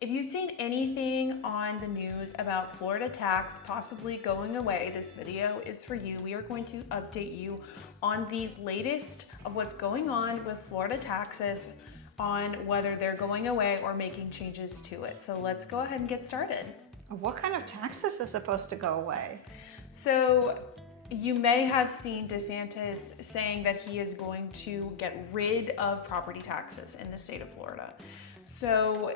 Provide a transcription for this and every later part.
If you've seen anything on the news about Florida tax possibly going away, this video is for you. We are going to update you on the latest of what's going on with Florida taxes, on whether they're going away or making changes to it. So let's go ahead and get started. What kind of taxes are supposed to go away? So you may have seen DeSantis saying that he is going to get rid of property taxes in the state of Florida. So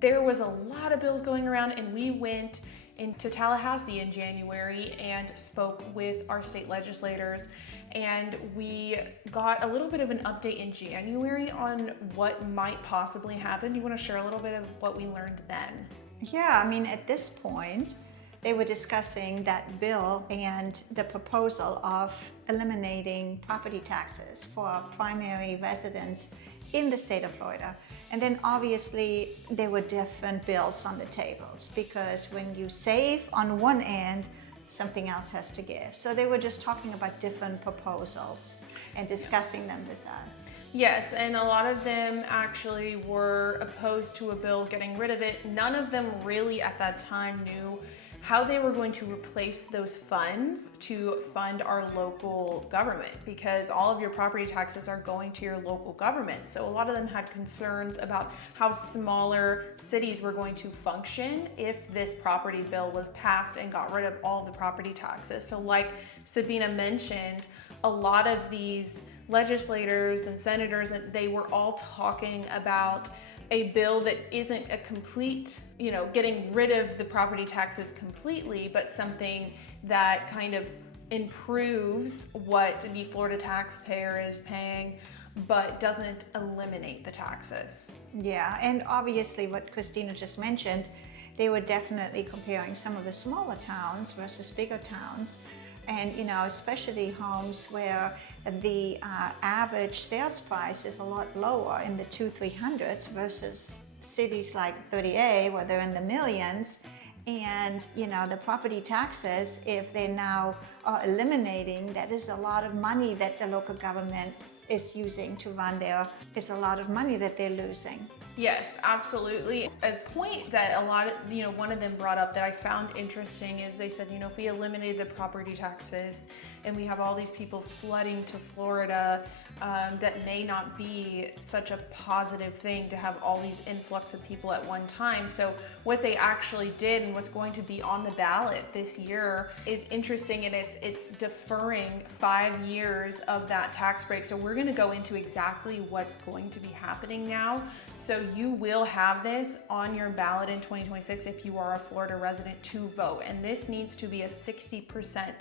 there was a lot of bills going around, and we went into Tallahassee in January and spoke with our state legislators, and we got a little bit of an update in January on what might possibly happen. Do you want to share a little bit of what we learned then? Yeah, I mean, at this point, they were discussing that bill and the proposal of eliminating property taxes for primary residents in the state of Florida. And then obviously there were different bills on the tables, because when you save on one end, something else has to give. So they were just talking about different proposals and discussing them with us. Yes, and a lot of them actually were opposed to a bill getting rid of it. None of them really at that time knew how they were going to replace those funds to fund our local government, because all of your property taxes are going to your local government. So a lot of them had concerns about how smaller cities were going to function if this property bill was passed and got rid of all the property taxes. So like Sabina mentioned, a lot of these legislators and senators, they were all talking about a bill that isn't a complete, getting rid of the property taxes completely, but something that kind of improves what the Florida taxpayer is paying, but doesn't eliminate the taxes. Yeah, and obviously what Christina just mentioned, they were definitely comparing some of the smaller towns versus bigger towns. And especially homes where the average sales price is a lot lower in the 200-300s versus cities like 30A where they're in the millions. And the property taxes, if they now are eliminating, that is a lot of money that the local government is using to run it's a lot of money that they're losing. Yes, absolutely. A point that one of them brought up that I found interesting is they said, if we eliminated the property taxes and we have all these people flooding to Florida, that may not be such a positive thing to have all these influx of people at one time. So what they actually did and what's going to be on the ballot this year is interesting, and it's deferring 5 years of that tax break. So we're going to go into exactly what's going to be happening now. So you will have this on your ballot in 2026 if you are a Florida resident to vote. And this needs to be a 60%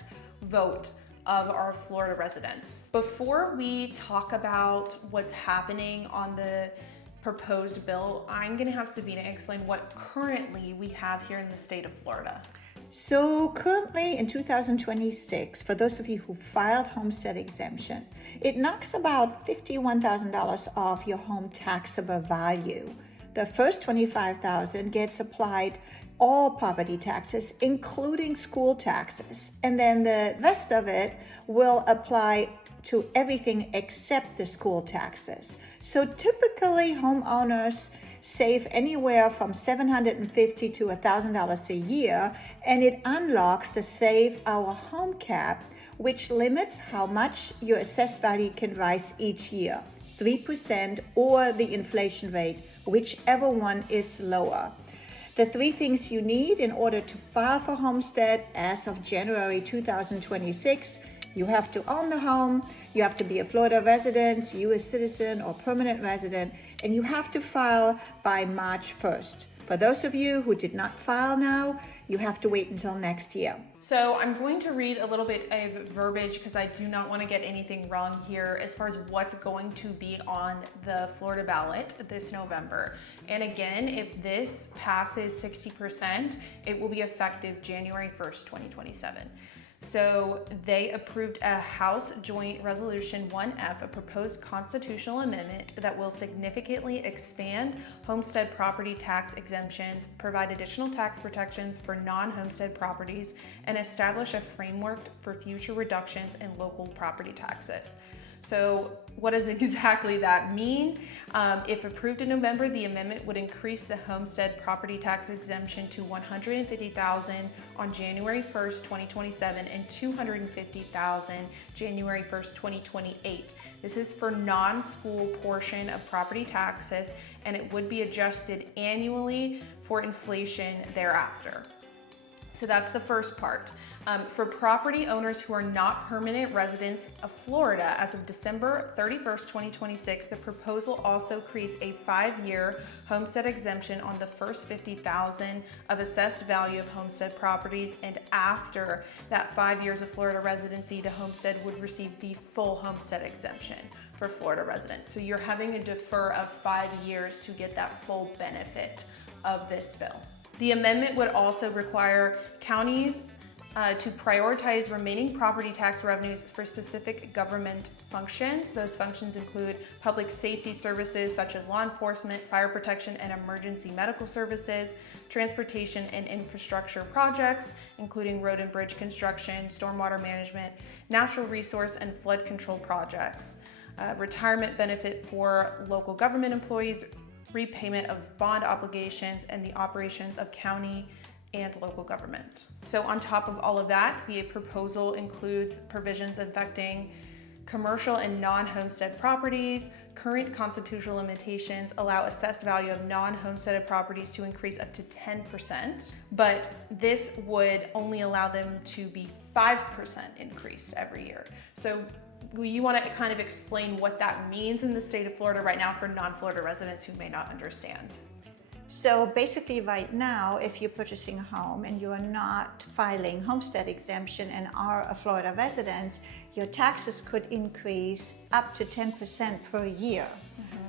vote of our Florida residents. Before we talk about what's happening on the proposed bill, I'm gonna have Sabina explain what currently we have here in the state of Florida. So currently in 2026, for those of you who filed Homestead Exemption, it knocks about $51,000 off your home taxable value. The first $25,000 gets applied all property taxes, including school taxes, and then the rest of it will apply to everything except the school taxes. So typically homeowners save anywhere from $750 to $1,000 a year, and it unlocks the Save Our Home cap, which limits how much your assessed value can rise each year, 3% or the inflation rate, whichever one is lower. The 3 things you need in order to file for Homestead as of January 2026: you have to own the home, you have to be a Florida resident, U.S. citizen, or permanent resident, and you have to file by March 1st. For those of you who did not file now, you have to wait until next year. So I'm going to read a little bit of verbiage because I do not want to get anything wrong here as far as what's going to be on the Florida ballot this November. And again, if this passes 60%, it will be effective January 1st, 2027. So they approved a House Joint Resolution 1F, a proposed constitutional amendment that will significantly expand homestead property tax exemptions, provide additional tax protections for non-homestead properties, and establish a framework for future reductions in local property taxes. So what does exactly that mean? If approved in November, the amendment would increase the homestead property tax exemption to $150,000 on January 1st, 2027 and $250,000 January 1st, 2028. This is for non-school portion of property taxes, and it would be adjusted annually for inflation thereafter. So that's the first part. For property owners who are not permanent residents of Florida, as of December 31st, 2026, the proposal also creates a 5-year homestead exemption on the first $50,000 of assessed value of homestead properties, and after that 5 years of Florida residency, the homestead would receive the full homestead exemption for Florida residents. So you're having a defer of 5 years to get that full benefit of this bill. The amendment would also require counties to prioritize remaining property tax revenues for specific government functions. Those functions include public safety services such as law enforcement, fire protection and emergency medical services, transportation and infrastructure projects, including road and bridge construction, stormwater management, natural resource and flood control projects, retirement benefit for local government employees, repayment of bond obligations, and the operations of county and local government. So on top of all of that, the proposal includes provisions affecting commercial and non-homestead properties. Current constitutional limitations allow assessed value of non-homesteaded properties to increase up to 10%, but this would only allow them to be 5% increased every year. So you want to kind of explain what that means in the state of Florida right now for non-Florida residents who may not understand. So basically right now, if you're purchasing a home and you are not filing homestead exemption and are a Florida resident, your taxes could increase up to 10% per year.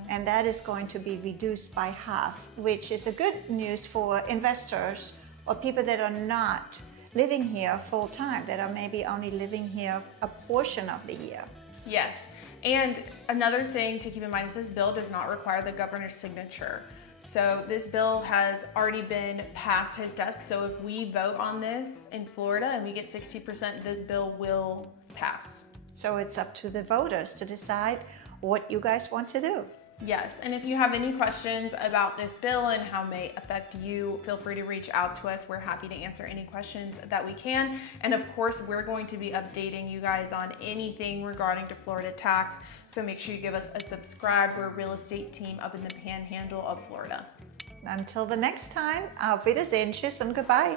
And that is going to be reduced by half, which is a good news for investors or people that are not living here full time, that are maybe only living here a portion of the year. Yes, and another thing to keep in mind is this bill does not require the governor's signature. So this bill has already been passed his desk. So if we vote on this in Florida and we get 60%, this bill will pass. So it's up to the voters to decide what you guys want to do. Yes, and if you have any questions about this bill and how it may affect you, feel free to reach out to us. We're happy to answer any questions that we can. And of course, we're going to be updating you guys on anything regarding to Florida tax. So make sure you give us a subscribe. We're a real estate team up in the panhandle of Florida. Until the next time, auf Wiedersehen, tschüss und goodbye.